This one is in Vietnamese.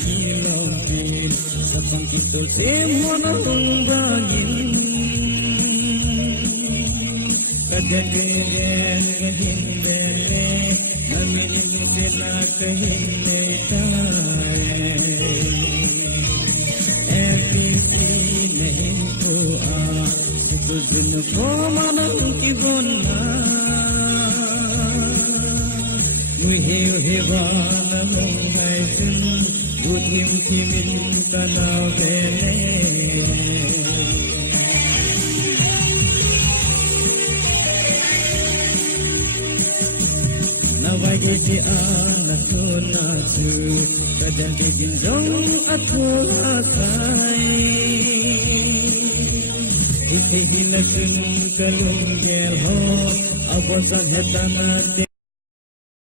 kilautin sapang kitol semona tunggangin kadageren kahindele namin sila kahindele FPC nahin ko sikudun ko manang kibon na Muhiu hiwana mong haisin Butim kimin tanaw bele Nawagi si anak ko nasu Kadang dibinjong ako asay Isihilasun kalunggel ho Abo sa hetana